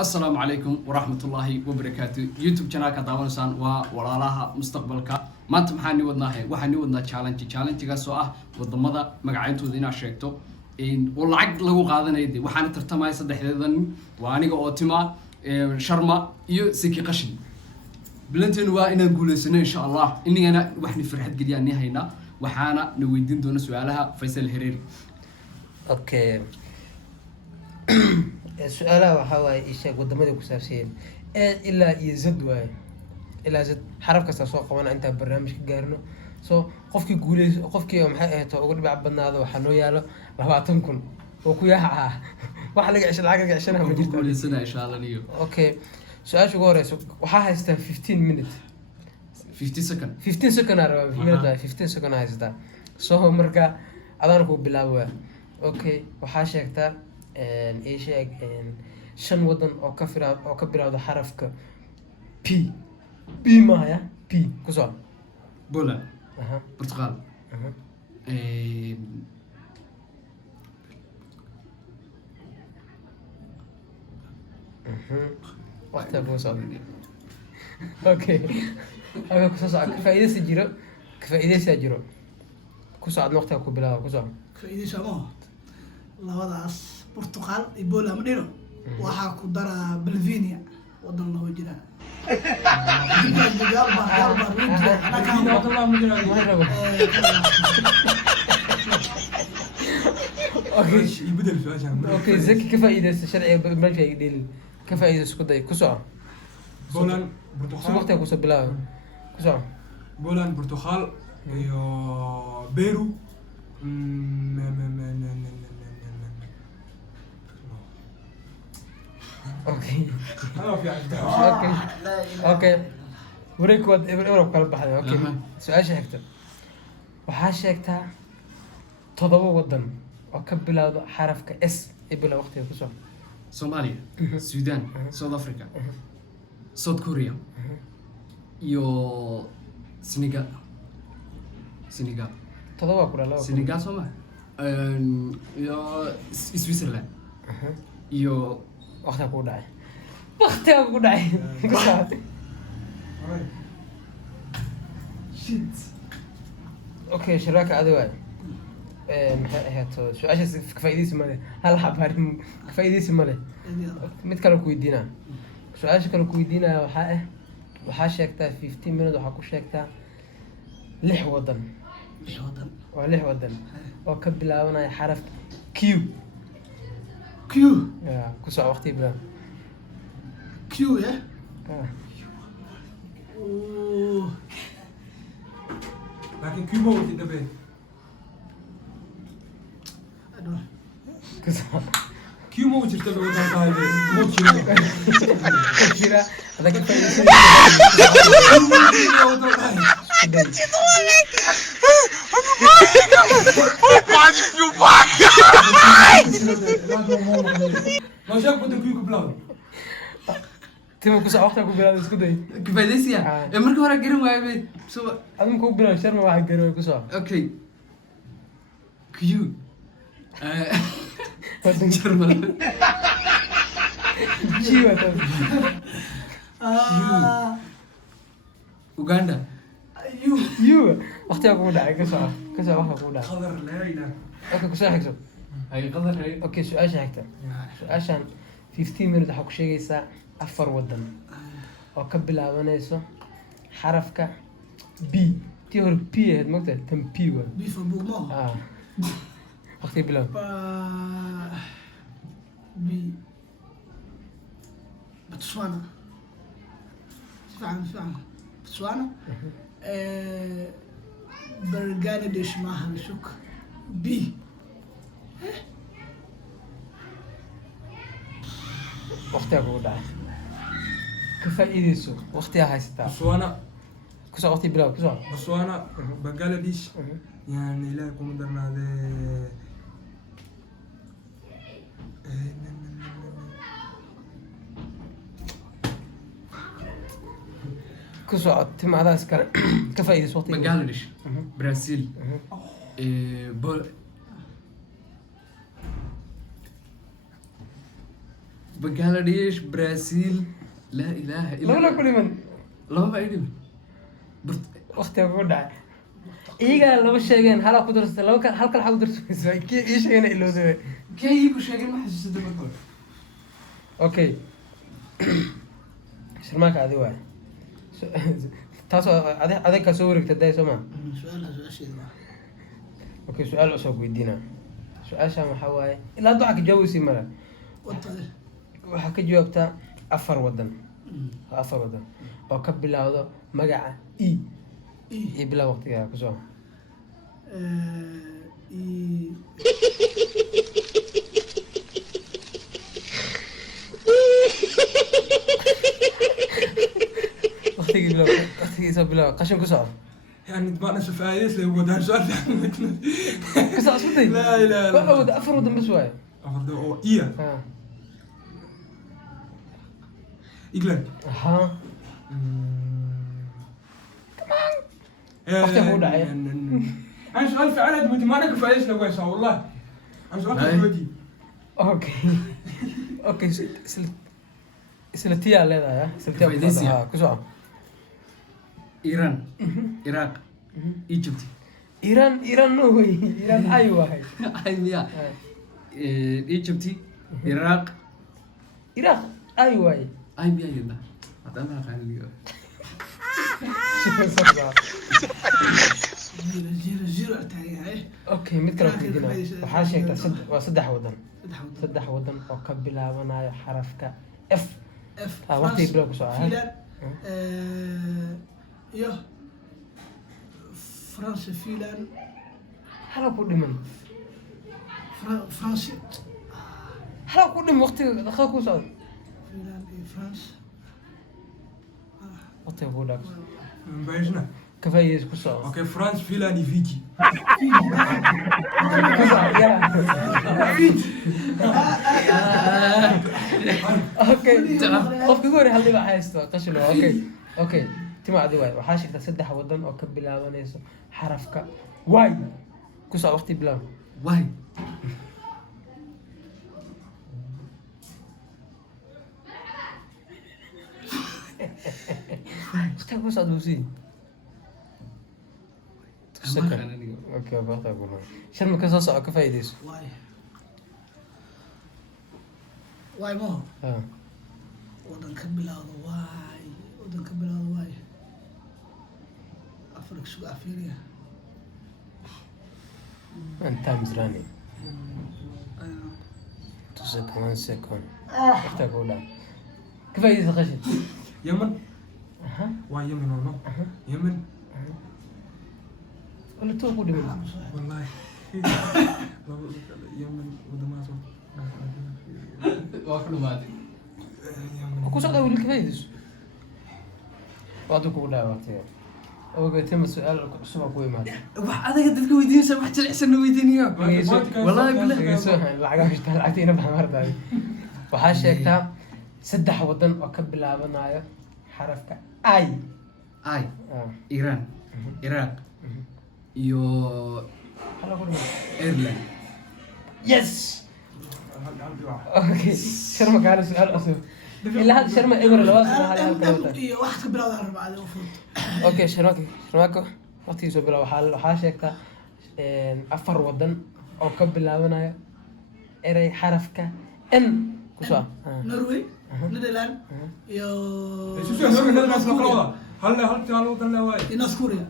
السلام عليكم ورحمة الله وبركاته يوتيوب channel ka daawanaysan waa walaalaha mustaqbalka maanta maxaan ni wadnaahay waxaan ni wadnaa challenge gaas oo ah wadamada magacayntooda inaad sheegto oo lacag lagu qaadanayo waxaan tartamay saddexdeedan waa aniga oo tima sharma iyo siki qashin bilanteen waa inaan guuleysano insha Allah inagana waxni farxad geliyaan ni hayna waxaana na weydiin doona su'aalaha Faisal Hereeri okay سؤالها وحواي إيش قدامي كساسين إلا يزد واي إلا يزد حرف كسر سوق وانا أنت برنامج كجارنو قفك يقولي قفك يوم حقه تقول بعبنا هذا وحنو ياله راح أعطنكم وكوياها واحد لقى عشان العقل عشانها من جد كل سنة إن شاء الله نيو أوكي سؤال شو قاري وحها يستن 15 minute 50 second 15 second أنا minute 15 second هاي يستن مركا أنا أقول بلاوة أوكي وحاشيكتا إيش شن ودن أو كبير هذا حرف ك P ما هي P كسر بولا برتقال وقتها بوصل أوكي هذا كسر كفاية سجرو كفاية سجرو كسر عند وقتها كبير كسر كفاية سامو labadaas Portugal Ebola ma dhiro waxa ku dara Bolivia wadan loo jira اوكي زكي كفاية الشرعية ما في دليل كفاية اسكو داي كسر بولان برتقال وقتها كسر بلا كسر بولان برتقال بيرو اوكي اوكي وريك ود اوروب كلا بخدي اوكي سؤال شيكتا waxaa sheegtaa 7 wadan oo ka bilowda xarafka S ee bila waqtiga ku soo Soomaaliya Sudan South Africa South Korea iyo Senegal 7 ku dhalaa Senegal Soomaa iyo Switzerland iyo waqtiga ku dhacay ku soo shit اوكي شراكة عدوى هاتو سؤال كفايدي سمالي هل حبارين كفايدي سمالي مت كانوا كويدينا سؤال كانوا كويدينا وحا شيكتا 15 minute وحا كو شيكتا لح ودن ولح ودن oo ka bilaabanaya xaraf Q يا ku soo waqti bila Q ya لكن كيوبا وتدبي كيوبا وترتبي وتعطي مو كثيرة هذا كفاية ما شاف بدك كيوبا بلاو تيمو كوسا وقتها كو بلاد اسكو داي كفايديسيا marka hore garan waayay soo adum ku bilaw sharma waxa garoy ku soo okay Q German jiwa ta Uganda you waqtiga ku dhacay ka soo waxa ku dhacay قدر لا اله okay ku soo xigso ay qadar ay okay su'aasha xigta su'aashan 15 minute waxa ku sheegaysaa afar wadan oo ka bilaabanayso xarafka B tii hore P ahayd magta tan P waa before bomo waqti bilaw B Botswana Botswana Bangladesh maaha shuk B waqtiga ku dhacay ka faa'iideyso waqtiga haystaa بسوانا كسر وقتي بلا كسر بسوانا بنغلاديش يعني لا يكون درنا هذا كسر تم هذا سكر كفايدة وقتي بنغلاديش برازيل Bangladesh, Brazil, la ilaha illa labada ku dhiman laba ay dhiman waqtiga ku dhacay iyaga laba sheegeen hala ku darsatay laba hal kale waxa ku darsatay kii ii sheegayna ilowday kay ku sheegay ma xasuusto marka hore okay sharmaaka adi waay taas adeeg ka soo wareegtay day soo ma su-aasheeda okay su'aal cusub weydiina su'aasha waxa waaye ilaa duca ka jawaabisi mara wataade waxa ka jawaabtaa afar wadan oo ka bilowdo magaca e bilaa waqtiga ku soo waqtigiisa bilaa qashin ku soo يعني ما نشوف فايز لو قدر سؤال ku soo asbitay لا لا لا waa wada afar wadan bas waaye أفضل أو إيه ha إنجلند aha وقت هو داعي. أنا سؤال فعلا دمتي ما نقول فايز لو قيسا والله أنا سؤال دمتي okay isla tiyaa leedahay isla tiyaa Faa'iidaysiga. ku soo Iran, Iraq, Egypt. Iran no way Iran ay waay Ay miya Egypt, Iraq, Iraq ay waay ay miya yada hadana qaniyo zero artaayahay okay mid kale ku dina waxaa sheegtaa saddex wadan saddex saddex wadan oo ka bilaabanayo xarafka F f waqti bilo ku soo ahay filan iyo France filan hala ku dhiman France hala ku dhiman waqtiga daqiiqa ku soo filan iyo France waqtiga ku dhaaf بايشنا ka faa'iideys ku soo أوكي فرانس فيلاني فيجي ku soo yaa okay qofka ugu hore hal dhibac haysto qashilo okay timaacdi waay waxaa sheegtaa saddex wadan oo ka bilaabanayso xarafka y ku soo waqti bilaab why waqtiga ku soo duusi okay waqtiga ku soo sharma ka soo soco ka faa'iideyso waay mo ha wadan ka bilowdo waay afrika suga afiriya and time is running 1 second waqtiga ku dhaaf ka faa'iideyso qashin يمن aha واي يمن والله يمن wala tuu ku dhiman والله يمن ودماسو waa ku dhamaatay ku socda weli ka faa'iideyso waad ku dhaaf waqtiga oga tema su'aal cusub ku imaado wax adaga dadka weydiinaysa wax jilicsan weydiinayo wallahi billah lacagtiina baxmartaay waxaa sheegtaa saddex wadan oo ka bilaabanayo xarafka I ay Iran, Iraq iyo hala ku dhiman Ireland. yes okay sharma kaana su'aal cusub ilaa hadda sharma eber labada sano hal hal kale wata iyo wax ka bilowda arbacada u fudud okay sharmako waqtigiisa bilow waxaa sheegtaa afar wadan oo ka bilaabanayo erey xarafka N ku soo Norway Netherland iyo iyo North Korea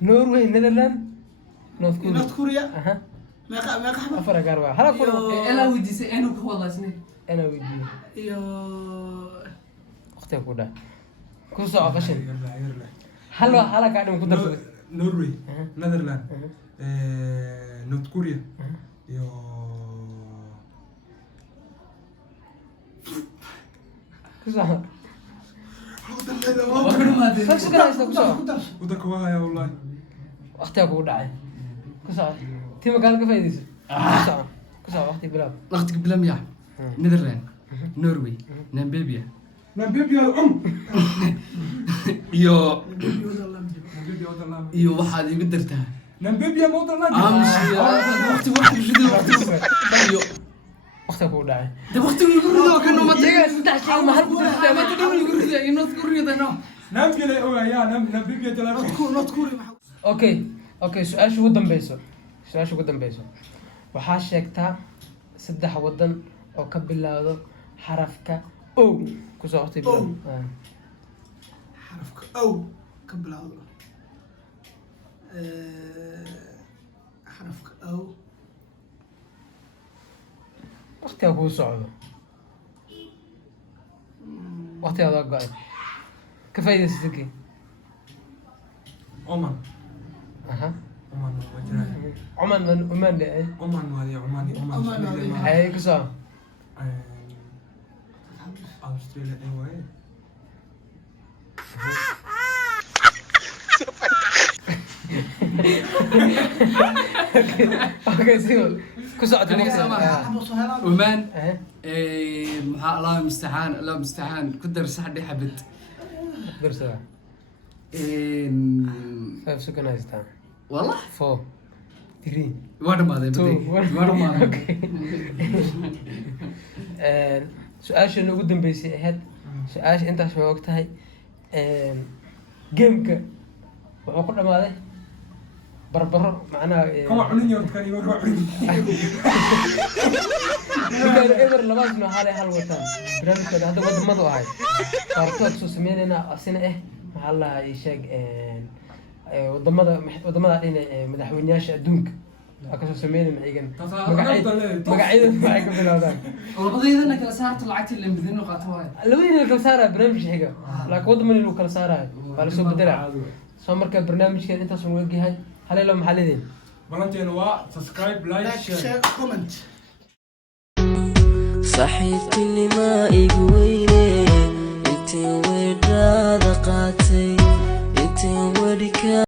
Norway Netherland North iyo North Korea Korea aha meeqa xabad afar gaar waa hala ku Iyo- ela weydiisay inuu ka wadaasnay ana weydiiyo iyo waqtiga ku dhaa ku soo qashin hala ka dhiman ku darso نوروي أها. نذرلاند أها. نورث كوريا أها. يو ku soo waa ku dhamaatay Fal sugan haysta ku soo ودك وها يا والله waqtiga kugu dhacay ku soo tima gaal ka faa'iideyso ku soo waqti bilaab waqtiga bilam ya Netherland, Norway, Namibia نامبيبيا الأم iyo نامبيبيا وضلام iyo waxaad igu dartaa نامبيبيا موضلام amsi waqti iyo waqtiga kugu dhacay de waqtigu igu rido kan uma iyaga saddex shay ma hal ku dirtay ma taqaw igu rido inoo ku rido no نام كده أوه يا نام بيجي تلاتة not kuri okay su-aasha ugu dambeyso waxaa sheegtaa 3 wadan oo ka bilaawdo xarafka o kusoo hortay O. xarafka ow ka bilaawdo xarafka ow waqtiga kuu socdo waqtigaada go-ay ka faa'iidaysa siki عمان aha عمان وجراي cuman dhacay عمان وهذه عماني عمان عمان هذه. ay kusoo أستراليا أيوة okay sigo ku socota Aniga sama. xabo soo helaan Oman maxaa Allah musta'aan ku dar saxdi xabad darsada 5 seconds haystaan والله 4 3 وانا ما ادري 2 وانا ما ادري su-aasha ugu dambeysay ahayd su-aasha intaas way og tahay gameka wuxuu ku dhamaaday barbaro macnaha كم عنين يوم كان يوم عنين markaan eber labaadna waxaa hal wataan barnaamijkooda hadda wadamadu ahay qaarkood soo sameynayna asina maxaa la ii sheeg wadamada dhina madaxweynayaasha adduunka waa kasoo sameynayna iyagan magacyada waxay ka bilowdaan labadayda kala saarto lacagtii la midino qaato waay labadiina kala saaraya barnaamijka xiga laakiin wadamada lagu kala saarayo waa lasoo bedelaa soo marka barnaamijkeen intaas uu egyahay haleelo maxaa leediin بلانتين وا سبسكرايب لايك like شير share comment صاحبتي ما يقويني انتي وداد قاتي انتي ودك